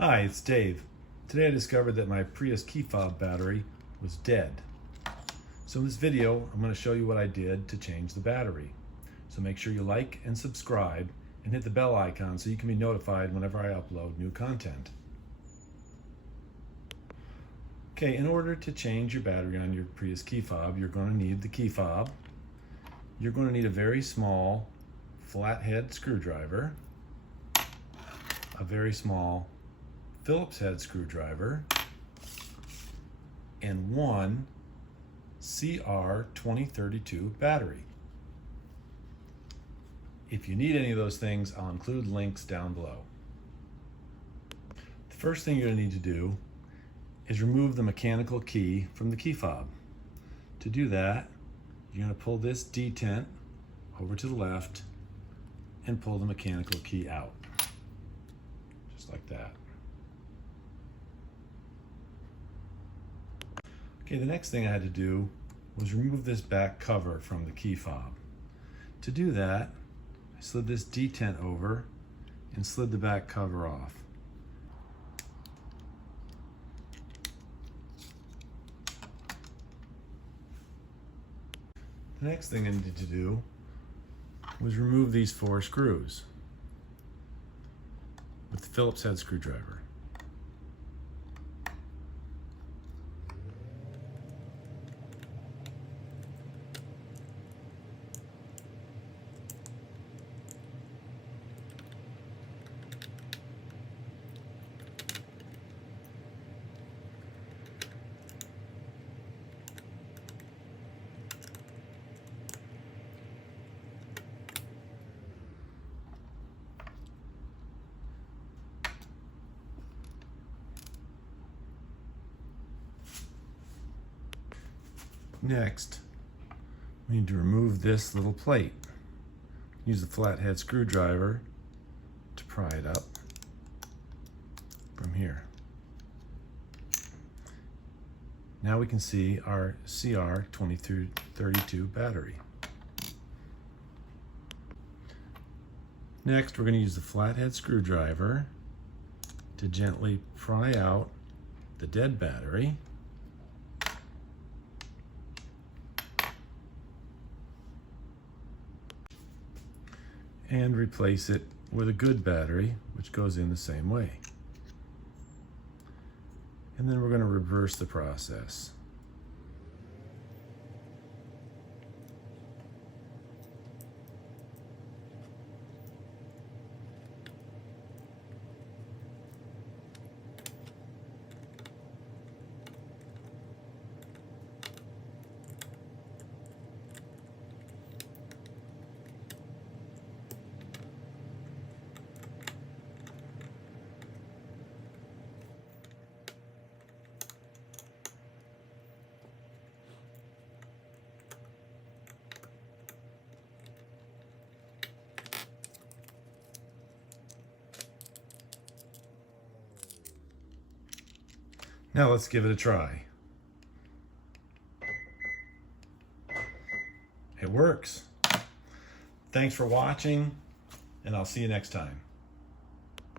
Hi, it's Dave. Today I discovered that my Prius key fob battery was dead. So in this video, I'm going to show you what I did to change the battery. So make sure you like and subscribe and hit the bell icon so you can be notified whenever I upload new content. Okay, in order to change your battery on your Prius key fob, you're going to need the key fob. You're going to need a very small flathead screwdriver, a very small Phillips head screwdriver, and one CR2032 battery. If you need any of those things, I'll include links down below. The first thing you're going to need to do is remove the mechanical key from the key fob. To do that, you're going to pull this detent over to the left and pull the mechanical key out, just like that. Okay, the next thing I had to do was remove this back cover from the key fob. To do that, I slid this detent over and slid the back cover off. The next thing I needed to do was remove these 4 screws with the Phillips head screwdriver. Next, we need to remove this little plate. Use the flathead screwdriver to pry it up from here. Now we can see our CR2032 battery. Next, we're going to use the flathead screwdriver to gently pry out the dead battery. And replace it with a good battery, which goes in the same way. And then we're going to reverse the process. Now let's give it a try. It works. Thanks for watching, and I'll see you next time.